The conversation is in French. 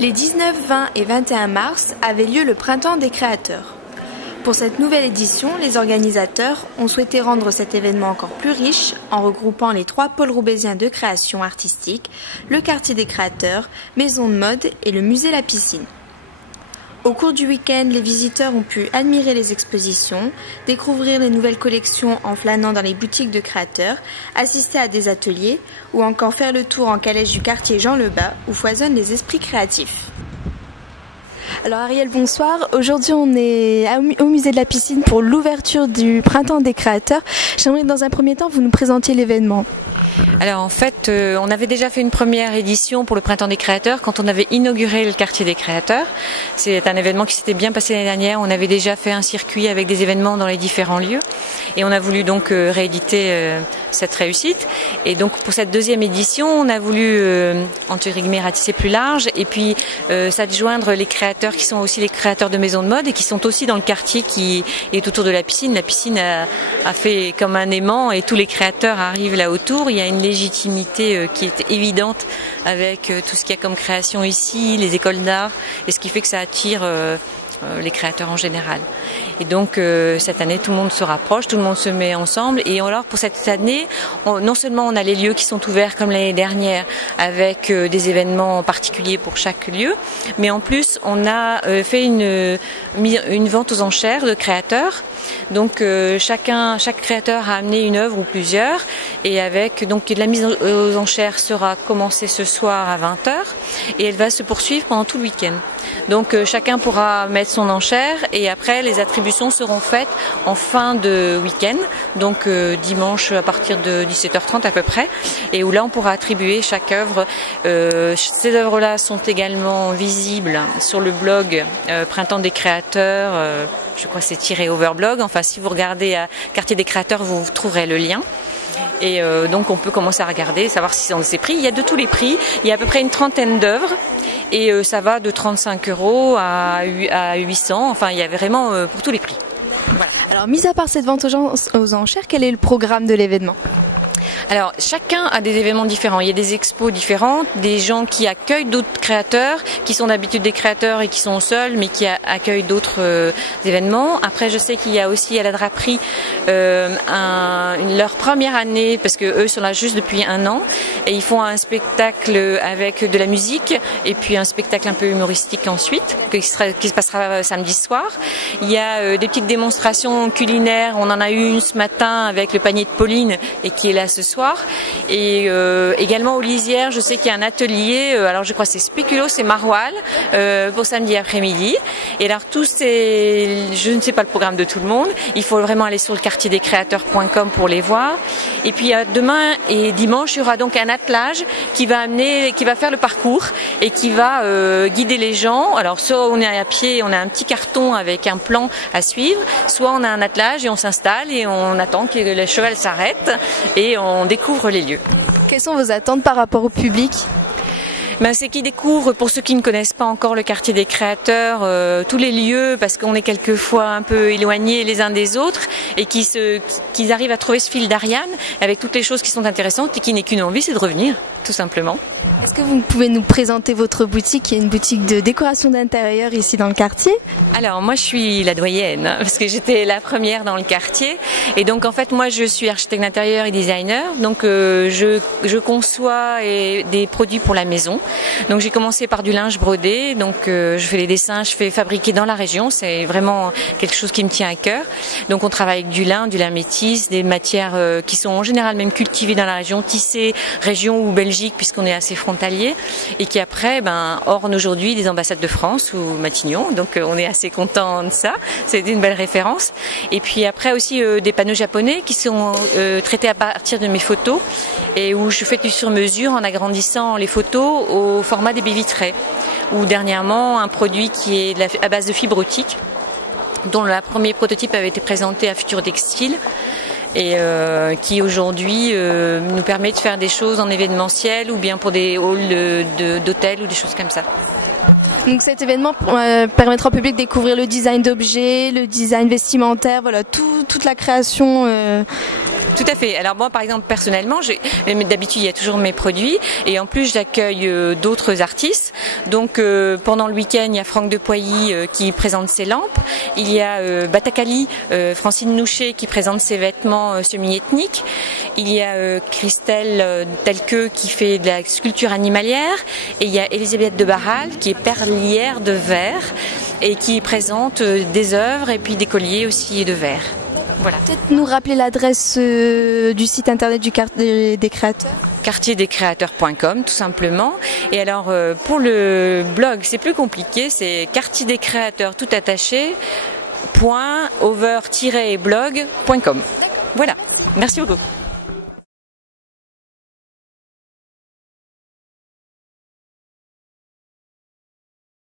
Les 19, 20 et 21 mars avait lieu le Printemps des créateurs. Pour cette nouvelle édition, les organisateurs ont souhaité rendre cet événement encore plus riche en regroupant les 3 pôles roubaisiens de création artistique, le quartier des créateurs, maison de mode et le musée La Piscine. Au cours du week-end, les visiteurs ont pu admirer les expositions, découvrir les nouvelles collections en flânant dans les boutiques de créateurs, assister à des ateliers ou encore faire le tour en calèche du quartier Jean Lebas où foisonnent les esprits créatifs. Alors Ariel, bonsoir. Aujourd'hui, on est au musée de la Piscine pour l'ouverture du Printemps des créateurs. J'aimerais que dans un premier temps, vous nous présentiez l'événement. Alors en fait, on avait déjà fait une première édition pour le Printemps des créateurs quand on avait inauguré le quartier des créateurs. C'est un événement qui s'était bien passé l'année dernière. On avait déjà fait un circuit avec des événements dans les différents lieux et on a voulu donc rééditer cette réussite. Et donc pour cette deuxième édition, on a voulu entre guillemets ratisser plus large et puis s'adjoindre les créateurs qui sont aussi les créateurs de maisons de mode et qui sont aussi dans le quartier qui est autour de la piscine. La piscine a fait comme un aimant et tous les créateurs arrivent là autour. Il y a une légitimité qui est évidente avec tout ce qu'il y a comme création ici, les écoles d'art, et ce qui fait que ça attire les créateurs en général. Et donc cette année, tout le monde se rapproche, tout le monde se met ensemble. Et alors pour cette année, non seulement on a les lieux qui sont ouverts comme l'année dernière, avec des événements particuliers pour chaque lieu, mais en plus on a fait une vente aux enchères de créateurs. Donc chaque créateur a amené une œuvre ou plusieurs, et avec donc la mise aux enchères sera commencée ce soir à 20h et elle va se poursuivre pendant tout le week-end. Donc chacun pourra mettre son enchère et après les attributions seront faites en fin de week-end, donc dimanche à partir de 17h30 à peu près, et où là on pourra attribuer chaque œuvre. Ces œuvres-là sont également visibles sur le blog Printemps des créateurs. Je crois que c'est _overblog. Enfin, si vous regardez à Quartier des créateurs, vous trouverez le lien. Et donc, on peut commencer à regarder, savoir si c'est prix. Il y a de tous les prix. Il y a à peu près une trentaine d'œuvres. Et ça va de 35 € à 800. Enfin, il y a vraiment pour tous les prix. Voilà. Alors, mis à part cette vente aux enchères, quel est le programme de l'événement ? Alors, chacun a des événements différents. Il y a des expos différentes, des gens qui accueillent d'autres créateurs, qui sont d'habitude des créateurs et qui sont seuls, mais qui accueillent d'autres événements. Après, je sais qu'il y a aussi à la draperie leur première année, parce que eux sont là juste depuis 1 an, et ils font un spectacle avec de la musique et puis un spectacle un peu humoristique ensuite, qui se passera samedi soir. Il y a des petites démonstrations culinaires. On en a eu une ce matin avec le panier de Pauline et qui est là ce soir, et également aux Lisières, je sais qu'il y a un atelier, alors je crois que c'est Spéculoos et Maroilles pour samedi après-midi. Et alors je ne sais pas le programme de tout le monde, il faut vraiment aller sur le quartierdescreateurs.com pour les voir. Et puis demain et dimanche, il y aura donc un attelage qui va faire le parcours et qui va guider les gens. Alors soit on est à pied, on a un petit carton avec un plan à suivre, soit on a un attelage et on s'installe et on attend que le cheval s'arrête et on découvre les lieux. Quelles sont vos attentes par rapport au public ? C'est qu'ils découvrent, pour ceux qui ne connaissent pas encore le quartier des créateurs, tous les lieux, parce qu'on est quelquefois un peu éloignés les uns des autres, et qu'ils arrivent à trouver ce fil d'Ariane avec toutes les choses qui sont intéressantes et qui n'est qu'une envie, c'est de revenir, tout simplement. Est-ce que vous pouvez nous présenter votre boutique, qui est une boutique de décoration d'intérieur ici dans le quartier ? Alors moi je suis la doyenne, parce que j'étais la première dans le quartier, et donc en fait moi je suis architecte d'intérieur et designer, donc je conçois des produits pour la maison. Donc j'ai commencé par du linge brodé, donc je fais les dessins, je fais fabriquer dans la région, c'est vraiment quelque chose qui me tient à cœur. Donc on travaille avec du lin métis, des matières qui sont en général même cultivées dans la région, tissées région ou Belgique puisqu'on est assez frontalier, et qui après ornent aujourd'hui des ambassades de France ou Matignon, donc on est assez content de ça, c'est une belle référence. Et puis après aussi des panneaux japonais qui sont traités à partir de mes photos et où je fais du sur-mesure en agrandissant les photos au format des baies vitrées. Ou dernièrement un produit qui est à base de fibre optique, dont le premier prototype avait été présenté à Futur Textile et qui aujourd'hui nous permet de faire des choses en événementiel ou bien pour des halls d'hôtels ou des choses comme ça. Donc cet événement permettra au public de découvrir le design d'objets, le design vestimentaire, voilà, toute la création Tout à fait. Alors moi, par exemple, personnellement, d'habitude, il y a toujours mes produits et en plus, j'accueille d'autres artistes. Donc, pendant le week-end, il y a Franck de Poilly qui présente ses lampes. Il y a Batakali, Francine Nouchet qui présente ses vêtements semi-ethniques. Il y a Christelle Telqueux qui fait de la sculpture animalière. Et il y a Elisabeth de Barral qui est perlière de verre et qui présente des œuvres et puis des colliers aussi de verre. Voilà. Peut-être nous rappeler l'adresse du site internet du quartier des créateurs. quartierdescreateurs.com tout simplement. Et alors pour le blog, c'est plus compliqué, c'est quartierdescreateurs tout attaché .over-blog.com. Voilà. Merci beaucoup.